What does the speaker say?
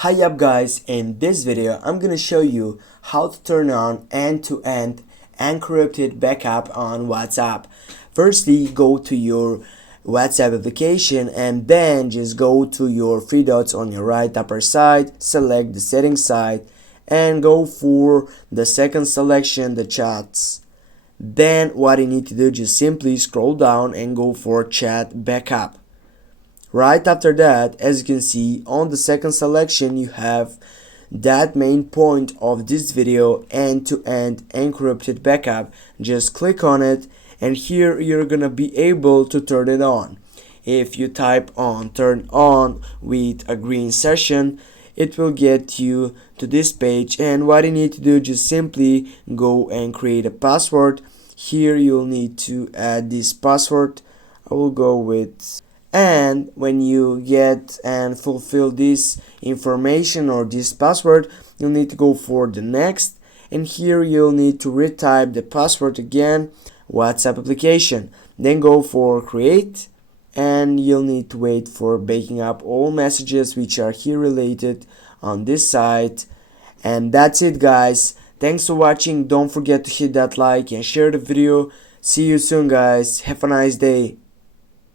Hi up guys, in this video I'm gonna show you how to turn on end-to-end encrypted backup on WhatsApp. Firstly, go to your WhatsApp application and then just go to your three dots on your right upper side, select the settings side and go for the second selection, the chats. Then what you need to do, just simply scroll down and go for chat backup. Right after that, as you can see on the second selection, you have that main point of this video, end-to-end encrypted backup. Just click on it and here you're gonna be able to turn it on. If you type on turn on with a green session, it will get you to this page, and what you need to do, just simply go and create a password. Here you'll need to add this password. I will go with, and when you get and fulfill this information or this password, you'll need to go for the next, and here you'll need to retype the password again, WhatsApp application, then go for create, and you'll need to wait for backing up all messages which are here related on this site. And that's it guys, thanks for watching. Don't forget to hit that like and share the video. See you soon guys, have a nice day.